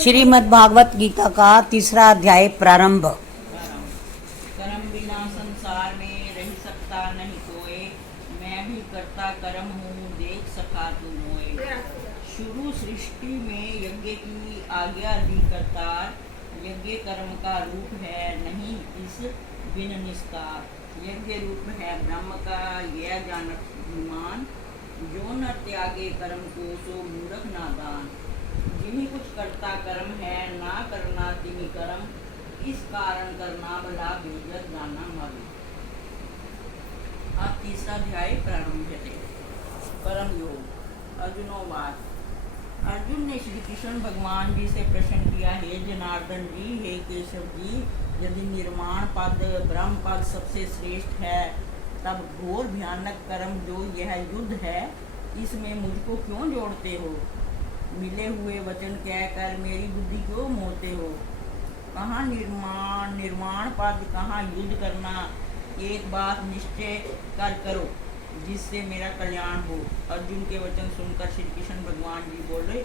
श्रीमद् भागवत गीता का तीसरा अध्याय प्रारंभ। कर्म बिना संसार में रह सकता नहीं कोई, मैं भी करता कर्म हूँ देख सका तू मोए। शुरू सृष्टि में यज्ञ की आज्ञा दी करतार, यज्ञ कर्म का रूप है नहीं इस बिन निस्तार। यज्ञ रूप है ब्रह्म का यह जानत विमान, जो न त्यागे कर्म को सो मूर्ख नादान। जिन्हीं कुछ करता कर्म है ना करना तिन्हीं कर्म, इस कारण करना भला बेजत जाना मालूम। अब तीसरा अध्याय प्रारंभ है। कर्म योग। अर्जुनोवाच। अर्जुन ने श्री कृष्ण भगवान जी से प्रश्न किया, हे जनार्दन जी, हे केशव जी, यदि निर्माण पद ब्रह्म पद सबसे श्रेष्ठ है, तब घोर भयानक कर्म जो यह युद्ध है, इसमें मुझको क्यों जोड़ते हो? मिले हुए वचन कहकर मेरी बुद्धि क्यों मोहते हो? कहाँ निर्माण पद, कहाँ युद्ध करना। एक बात निश्चय कर करो जिससे मेरा कल्याण हो। अर्जुन के वचन सुनकर श्री कृष्ण भगवान जी बोले,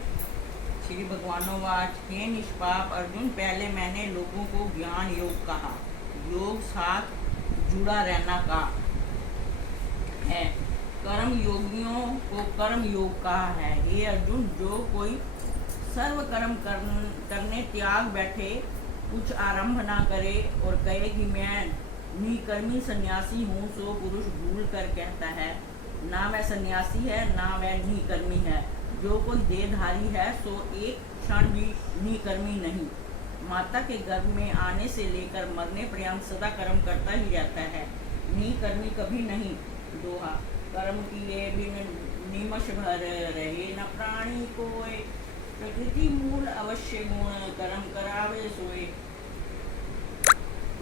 श्री भगवानोवाच, हे निष्पाप अर्जुन, पहले मैंने लोगों को ज्ञान योग कहा, योग साथ जुड़ा रहना का है। कर्म योगियों को कर्म योग कहा है। हे अर्जुन, जो कोई सर्व कर्म करने त्याग बैठे, कुछ आरंभ ना करे और कहे कि मैं निकर्मी सन्यासी हूँ, सो पुरुष भूल कर कहता है, ना वह सन्यासी है ना वह निकर्मी है। जो कोई देहधारी है सो एक क्षण भी निकर्मी नहीं, माता के गर्भ में आने से लेकर मरने पर्यंत सदा कर्म करता ही रहता है। निकर्मी कभी नहीं। दोहा। कर्म किए बिन निमष भर रहे न प्राणी कोय, प्रकृति मूल अवश्य गुण कर्म करावे सोए।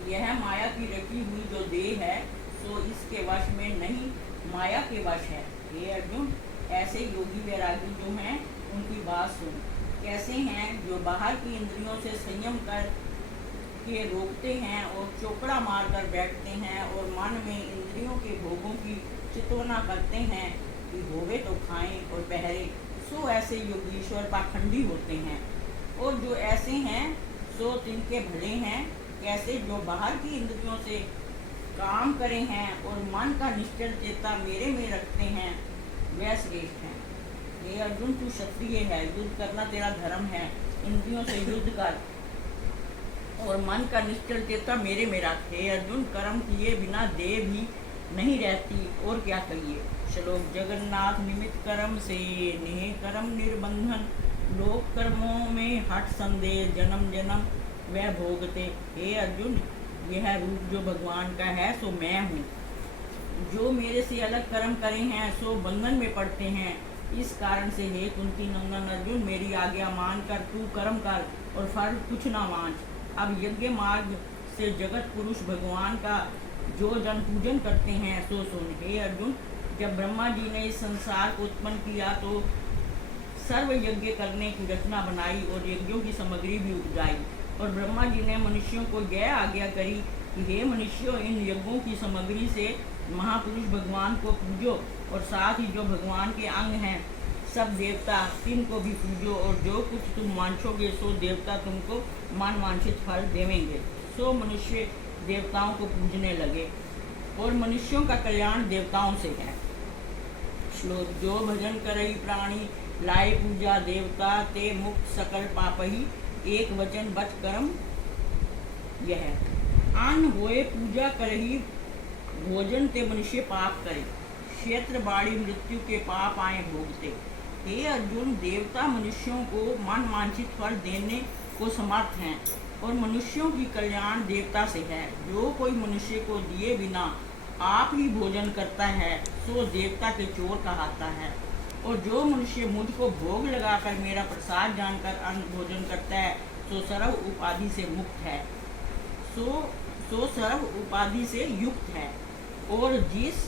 यह माया की रखी हुई जो देह है, सो इसके वश में नहीं, माया के वश है। हे अर्जुन, ऐसे योगी वैरागी जो हैं उनकी बात सुन। कैसे हैं? जो बाहर की इंद्रियों से संयम कर के रोकते हैं और चोकड़ा मार कर बैठते हैं और मन में इंद्रियों के भोगों की चितवना करते हैं कि होवे तो खाएं और पहरे, सो ऐसे योगीश्वर पाखंडी होते हैं। और जो ऐसे हैं सो तिनके भले हैं। कैसे? जो बाहर की इंद्रियों से काम करे हैं और मन का निश्चल चेता मेरे में रखते हैं, वह श्रेष्ठ हैं। हे अर्जुन, तू क्षत्रिय है, युद्ध करना तेरा धर्म है, इंद्रियों से युद्ध कर और मन का निश्चल चेता मेरे में रख। हे अर्जुन, कर्म किए बिना देह भी नहीं रहती, और क्या करिए। श्लोक। जगन्नाथ निमित्त कर्म से नेह कर्म निर्बंधन, लोक कर्मों में हट संदेह, जन्म जन्म वह भोगते। हे अर्जुन, यह रूप जो भगवान का है सो मैं हूँ। जो मेरे से अलग कर्म करे हैं सो बंधन में पड़ते हैं। इस कारण से हे कुंती नंदन अर्जुन, मेरी आज्ञा मान कर तू कर्म कर और फल कुछ ना मांझ। अब यज्ञ मार्ग से जगत पुरुष भगवान का जो जन पूजन करते हैं सो सुन। हे अर्जुन, जब ब्रह्मा जी ने इस संसार को उत्पन्न किया तो सर्व यज्ञ करने की रचना बनाई और यज्ञों की सामग्री भी उपजाई। और ब्रह्मा जी ने मनुष्यों को यह आज्ञा करी कि हे मनुष्यों, इन यज्ञों की सामग्री से महापुरुष भगवान को पूजो और साथ ही जो भगवान के अंग हैं सब देवता, तिनको भी पूजो, और जो कुछ तुम मांछोगे सो देवता तुमको मन वांछित फल देवेंगे। सो मनुष्य देवताओं को पूजने लगे और मनुष्यों का कल्याण देवताओं से है। श्लोक। जो भजन करई प्राणी, लाए पूजा देवता, ते मुक्त सकल पापही, एक वचन बच कर्म यह। अन्न होए पूजा करही, भोजन ते मनुष्य पाप करे, क्षेत्र बाड़ी मृत्यु के पाप आए भोगते। हे अर्जुन, देवता मनुष्यों को मन वांछित फल देने को समर्थ हैं और मनुष्यों की कल्याण देवता से है। जो कोई मनुष्य को दिए बिना आप ही भोजन करता है सो देवता के चोर कहलाता है। और जो मनुष्य मुझको भोग लगाकर मेरा प्रसाद जानकर अन्न भोजन करता है सो सर्व उपाधि से मुक्त है, सो सर्व उपाधि से युक्त है। और जिस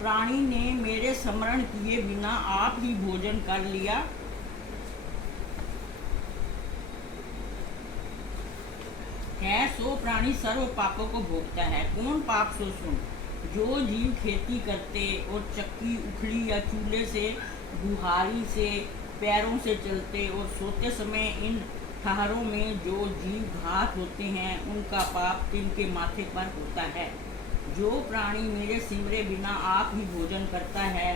प्राणी ने मेरे स्मरण किए बिना आप ही भोजन कर लिया है, सो प्राणी सर्व पापों को भोगता है। कौन पाप? सो सुन। जो जीव खेती करते और चक्की, उखली या चूल्हे से, बुहारी से पैरों से चलते और सोते समय इन ठहरों में जो जीव घात होते हैं उनका पाप तिनके माथे पर होता है। जो प्राणी मेरे सिमरे बिना आप ही भोजन करता है।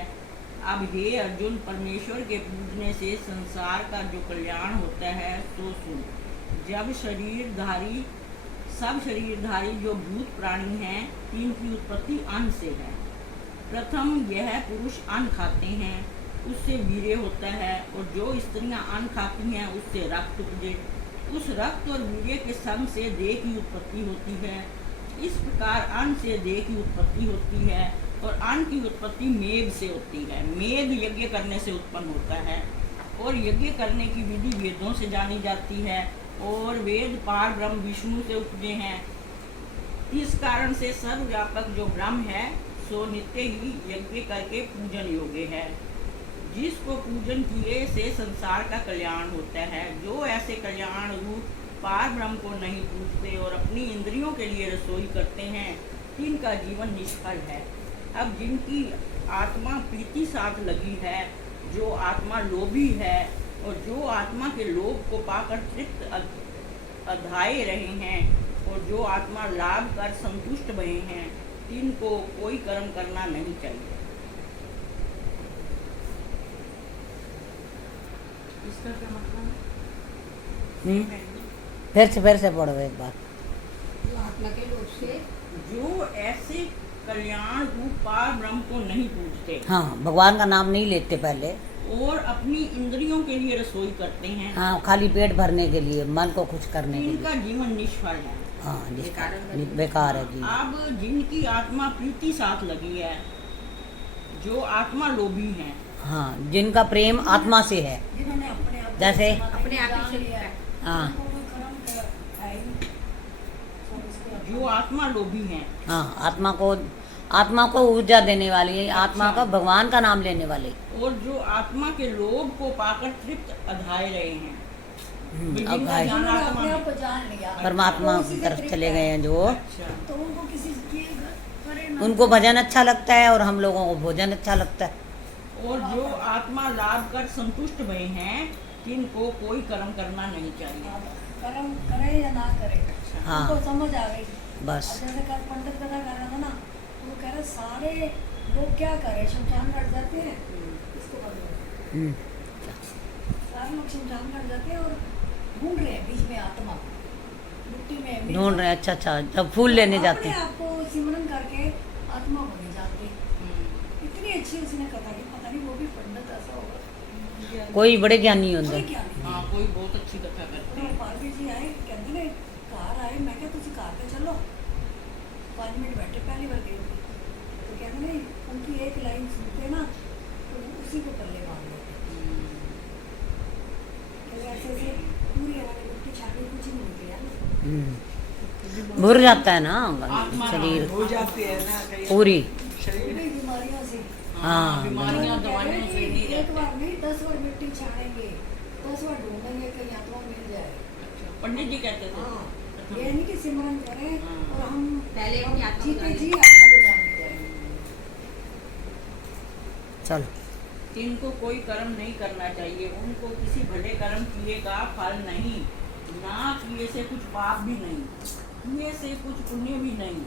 अब हे अर्जुन, परमेश्वर के पूजने से संसार का जो कल्याण होता है तो सुन। जब सब शरीरधारी जो भूत प्राणी हैं इनकी उत्पत्ति अन्न से है। प्रथम यह पुरुष अन्न खाते हैं, उससे वीर्य होता है, और जो स्त्रियां अन्न खाती हैं उससे रक्त उपजे। उस रक्त और वीर्य के संग से देह की उत्पत्ति होती है। इस प्रकार अन्न से देह की उत्पत्ति होती है, और अन्न की उत्पत्ति मेघ से होती है। मेघ यज्ञ करने से उत्पन्न होता है, और यज्ञ करने की विधि वेदों से जानी जाती है, और वेद पार ब्रह्म विष्णु से उपजे हैं। इस कारण से सर्वव्यापक जो ब्रह्म है सो नित्य ही यज्ञ करके पूजन योग्य है। जिसको पूजन किए से संसार का कल्याण होता है। जो ऐसे कल्याण रूप पार ब्रह्म को नहीं पूजते और अपनी इंद्रियों के लिए रसोई करते हैं तिनका जीवन निष्फल है। अब जिनकी आत्मा प्रीति साथ लगी है, जो आत्मा लोभी है और जो आत्मा के लोभ को पाकर तृप्त अधाए रहे हैं, और जो आत्मा लाभ कर संतुष्ट भये हैं, तिनको कोई कर्म करना नहीं चाहिए। इसका क्या मतलब है? फिर से पढ़ो एक बार। आत्मा के लोभ से जो ऐसे कल्याण रूप पार ब्रह्म को नहीं पूजते, हाँ, भगवान का नाम नहीं लेते पहले, और अपनी इंद्रियों के लिए रसोई करते हैं, हाँ, खाली पेट भरने के लिए, मन को खुश करने के इनका लिए, जीवन निष्फल है, हाँ, बेकार है जी। अब जिनकी आत्मा प्रीति साथ लगी है, जो आत्मा लोभी है, हाँ, जिनका प्रेम आत्मा से है, जिन्होंने अपने आप जैसे अपने आप ही लिया है, हाँ, जो आत्मा लोभी है, हाँ, आत्मा को ऊर्जा देने वाली, आत्मा का भगवान का नाम लेने वाले, और जो आत्मा के लोभ को पाकर तृप्त अधाए रहे हैं, जिनका अब भाई ध्यान आत्मा अपने आप में। को जान लिया, परमात्मा तो उसी की से तरफ तृप्त चले है। गए हैं जो, अच्छा, तो उनको किसी की करे ना, उनको भजन अच्छा लगता है और हम लोगों को भोजन अच्छा लगता है। और जो आत्मा लाभ कर संतुष्ट भये हैं जिनको कोई कर्म करना नहीं चाहिए। कर्म करे या ना करे, हाँ। उनको समझ आ गई। बस। अब जैसे कल पंडित कथा कर रहा था ना, वो कह रहे सारे लोग क्या करे, शमशान घाट जाते हैं, इसको कर लो। हम्म, सारे लोग शमशान घाट जाते हैं और ढूंढ रहे हैं बीच में आत्मा, मिट्टी में मिल ढूंढ रहे हैं, अच्छा, जब फूल लेने जाते अपने हैं। आप को सिमरन करके आत्मा को नहीं जानते। इतनी अच्छी उसने कथा की, पता नहीं वो भी पंडित ऐसा होगा, कोई बड़े ज्ञानी बड़े होते, ज्ञानी हाँ, कोई बहुत अच्छी कथा करते हैं। पार्वती जी आए, कहते ने कार आए, मैं क्या तुझे कार पे चलो, 5 मिनट बैठे, पहली बार गई थी, तो कहते नहीं उनकी एक लाइन सुनते ना तो उसी को पल्ले बांध लेते। तो ऐसे ऐसे पूरी हमारे रोटी छाटी कुछ नहीं होती है ना, भर जाता है ना आत्मा शरीर हो जाती है ना कई पूरी, शरीर पूरी बीमारियों से। हाँ, बीमारियां तो दवाइयों कहते से हैं नहीं कि एक रहते। बार नहीं 10 बार मिट्टी छाड़ेंगे, 10 बार ढूंढेंगे कहीं आत्मा मिल जाए। पंडित जी कहते थे। हाँ, ये नहीं कि सिमरन करें और हम पहले अपनी आत्मा को जीते जाने। जी आत्मा को जान जाए। चलो। इनको कोई कर्म नहीं करना चाहिए, उनको किसी भले कर्म किए का फल नहीं, ना किए से कुछ पाप भी नहीं, किए से कुछ पुण्य भी नहीं।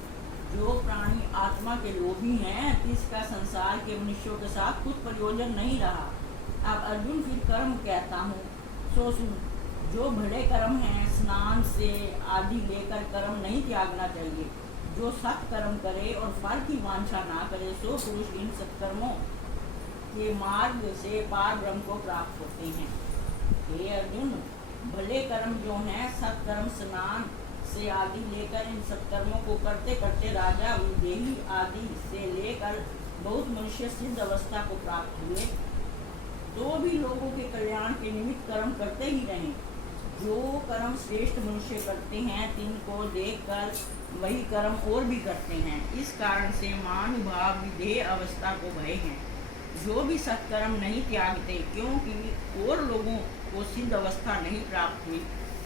जो प्राणी आत्मा के लोभी हैं इसका संसार के मनुष्यों के साथ कुछ प्रयोजन नहीं रहा। अब अर्जुन फिर कर्म कहता हूँ, सो सुन। जो बड़े कर्म हैं स्नान से आदि लेकर कर्म नहीं त्यागना चाहिए। जो सत्कर्म करे और फल की वांछा ना करे सो पुरुष इन सत्कर्मों के मार्ग से पार ब्रह्म को प्राप्त होते हैं। हे अर्जुन, भले कर्म जो हैं सत्कर्म स्नान से आदि लेकर इन सत्कर्मों को करते करते राजा विदेही आदि से लेकर बहुत मनुष्य सिद्ध अवस्था को प्राप्त हुए, तो भी लोगों के कल्याण के निमित्त कर्म करते ही रहें। जो कर्म श्रेष्ठ मनुष्य करते हैं तिनको देखकर वही कर्म और भी करते हैं। इस कारण से मानुभाव विधेय अवस्था को भय हैं। जो भी सत्कर्म नहीं त्यागते क्योंकि और लोगों को सिद्ध अवस्था नहीं प्राप्त हुई।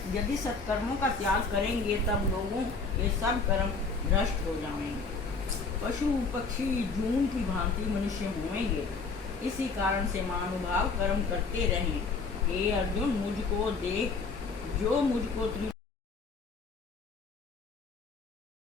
यदि सत्कर्मों का त्याग करेंगे तब लोगों के सब कर्म भ्रष्ट हो जाएंगे। पशु पक्षी जून की भांति मनुष्य होंगे। इसी कारण से महानुभाव कर्म करते रहें। हे अर्जुन, मुझको देख जो मुझको